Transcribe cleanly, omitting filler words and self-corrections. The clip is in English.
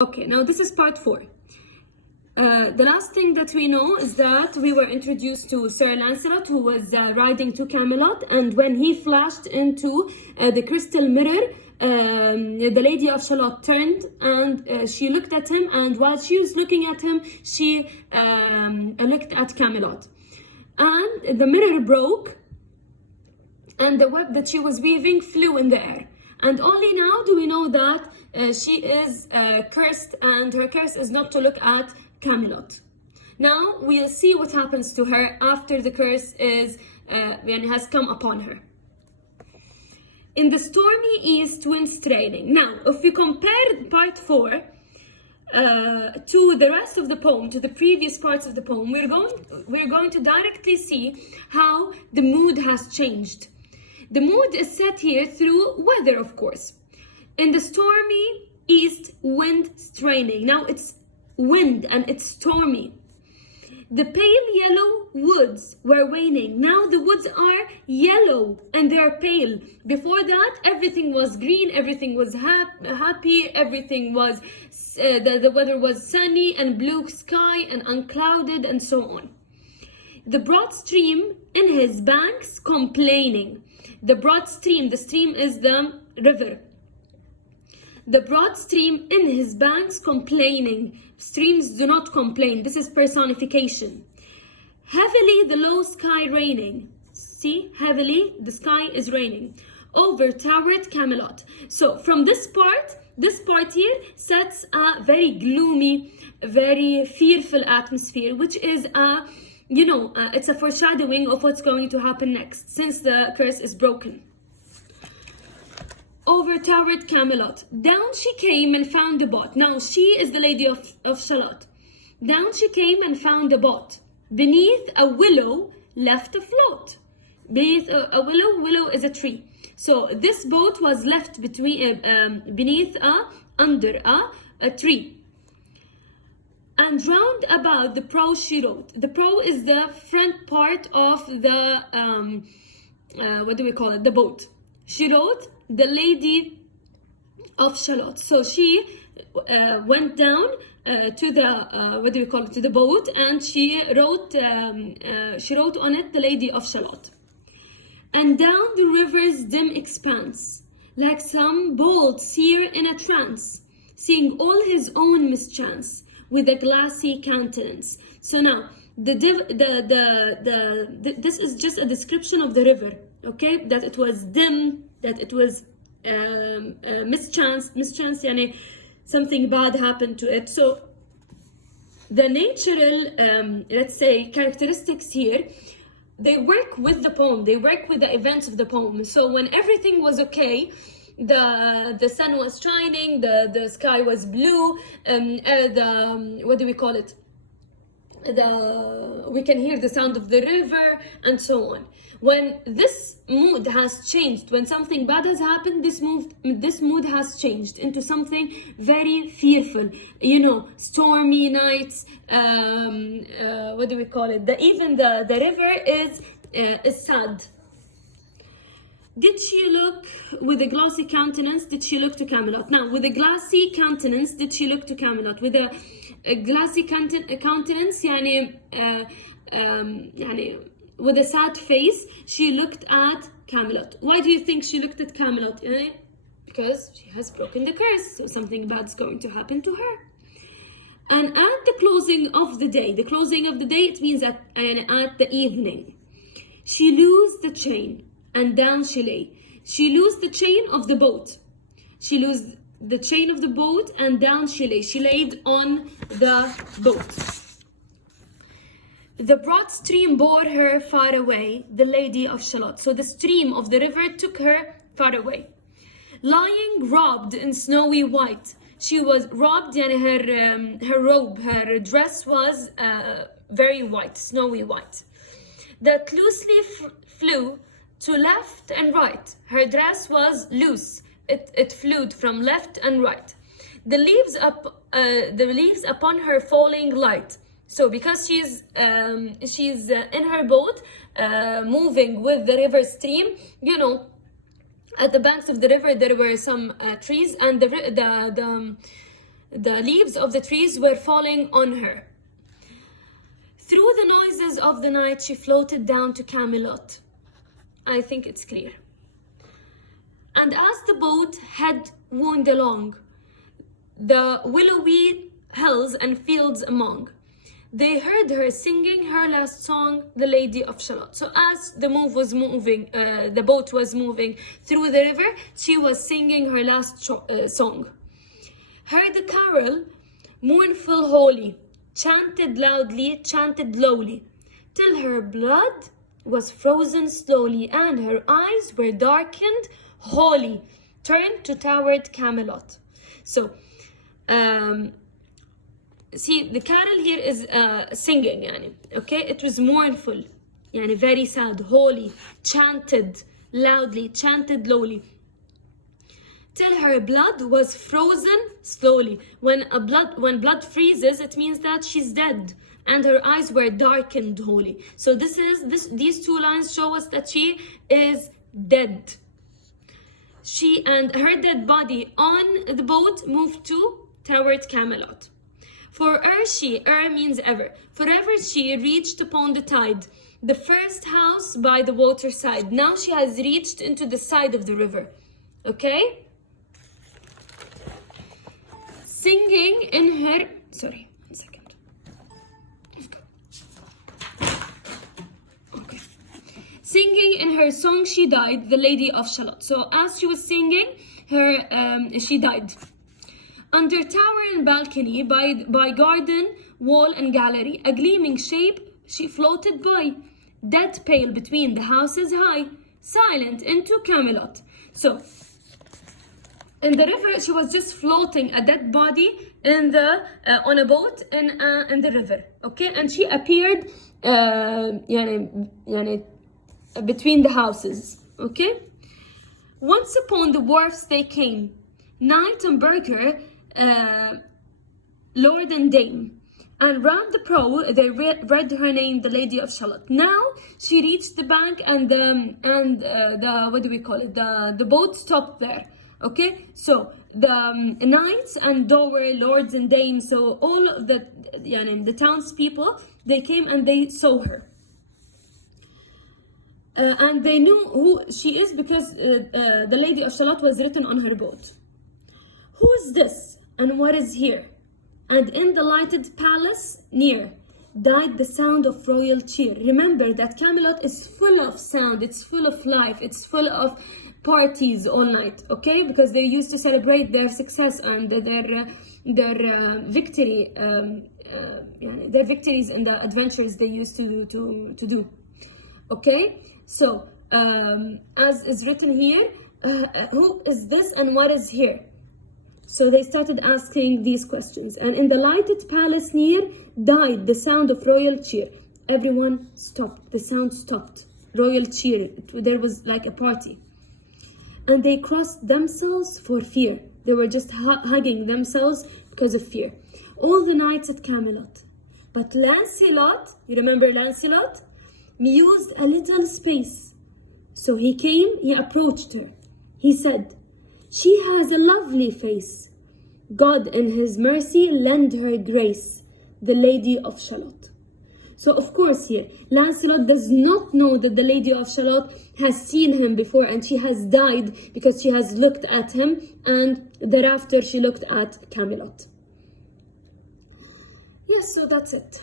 Okay, now this is part 4. The last thing that we know is that we were introduced to Sir Lancelot, who was riding to Camelot, and when he flashed into the crystal mirror, the Lady of Shalott turned and she looked at him, and while she was looking at him, she looked at Camelot. And the mirror broke, and the web that she was weaving flew in the air. And only now do we know that she is cursed, and her curse is not to look at Camelot. Now we'll see what happens to her after the curse has come upon her. In the stormy east, winds trailing. Now, if we compare part 4 to the rest of the poem, to the previous parts of the poem, we're going to directly see how the mood has changed. The mood is set here through weather, of course. In the stormy east, wind straining. Now it's wind and it's stormy. The pale yellow woods were waning. Now the woods are yellow and they are pale. Before that, everything was green, everything was happy, everything was, the weather was sunny and blue sky and unclouded and so on. The broad stream in his banks complaining. The broad stream, the stream is the river. The broad stream in his banks complaining. Streams do not complain. This is personification. Heavily the low sky raining. See, heavily the sky is raining. Over towered Camelot. So from this part here sets a very gloomy, very fearful atmosphere, which is it's a foreshadowing of what's going to happen next, since the curse is broken. Over towered Camelot. Down she came and found a boat. Now she is the Lady of Shalott. Down she came and found a boat. Beneath a willow left afloat. Beneath a willow is a tree. So this boat was left under a tree. And round about the prow she rode. The prow is the front part of the, the boat. She rode the Lady of Shalott. So she went down to the, to the boat, and she wrote on it the Lady of Shalott. And down the river's dim expanse, like some bold seer in a trance, seeing all his own mischance, with a glassy countenance. So now, this is just a description of the river, okay? That it was dim, that it was mischance, yani something bad happened to it. So the natural, let's say, characteristics here, they work with the poem, they work with the events of the poem. So when everything was okay, the sun was shining, the sky was blue, we can hear the sound of the river and so on. When this mood has changed, when something bad has happened, this mood has changed into something very fearful. Stormy nights, even the river is sad. Did she look with a glassy countenance? Did she look to Camelot? Now, with a glassy countenance, did she look to Camelot? With a glassy countenance, with a sad face, she looked at Camelot. Why do you think she looked at Camelot? Because she has broken the curse, so something bad's going to happen to her. And at the closing of the day, it means at the evening, she loosed the chain. And down she lay. She loosed the chain of the boat. She loosed the chain of the boat, and down she lay. She laid on the boat. The broad stream bore her far away, the Lady of Shalott. So the stream of the river took her far away. Lying robed in snowy white. She was robed, her robe, her dress was very white, snowy white. That loosely flew to left and right. Her dress was loose. It flew from left and right. The leaves upon her falling light. So because she's in her boat, moving with the river stream, at the banks of the river there were some trees, and the leaves of the trees were falling on her. Through the noises of the night, she floated down to Camelot. I think it's clear. And as the boat had wound along the willowy hills and fields among, they heard her singing her last song, the Lady of Shalott. So as the the boat was moving through the river, she was singing her last song. Heard the carol, mournful, holy, chanted loudly, chanted lowly, till her blood was frozen slowly, and her eyes were darkened, holy, turned to towered Camelot. So, see, the carol here is singing, yani, okay? It was mournful, yani very sad, holy, chanted loudly, chanted lowly, till her blood was frozen slowly. When blood freezes, it means that she's dead, and her eyes were darkened, holy. So these two lines show us that she is dead. She and her dead body on the boat moved toward Camelot. Means ever. Forever she reached upon the tide, the first house by the waterside. Now she has reached into the side of the river. Okay? Singing in her... Sorry, 1 second. Okay. Singing in her song she died, the Lady of Shalott. So as she was singing, she died. Under tower and balcony, by garden, wall and gallery, a gleaming shape she floated by, dead pale between the houses high, silent into Camelot. So, in the river, she was just floating, a dead body in the on a boat in the river. Okay, and she appeared, between the houses. Okay. Once upon the wharfs they came, knight and burgher, lord and dame, and round the prow they read her name, the Lady of Shalott. Now she reached the bank, and the what do we call it? The boat stopped there. Okay, so the knights and dower, lords and dames, so all of the townspeople, they came and they saw her. And they knew who she is because the Lady of Shalott was written on her boat. Who is this and what is here? And in the lighted palace near died the sound of royal cheer. Remember that Camelot is full of sound, it's full of life, it's full of parties all night, okay? Because they used to celebrate their success and their victory, their victories in the adventures they used to do, okay? So, as is written here, who is this and what is here? So they started asking these questions. And in the lighted palace near died the sound of royal cheer. Everyone stopped. The sound stopped. Royal cheer. There was like a party. And they crossed themselves for fear. They were just hugging themselves because of fear. All the knights at Camelot. But Lancelot, you remember Lancelot? Mused a little space. So he came, he approached her. He said, "She has a lovely face. God in his mercy lend her grace, the Lady of Shalott." So of course here, Lancelot does not know that the Lady of Shalott has seen him before, and she has died because she has looked at him, and thereafter she looked at Camelot. Yes, so that's it.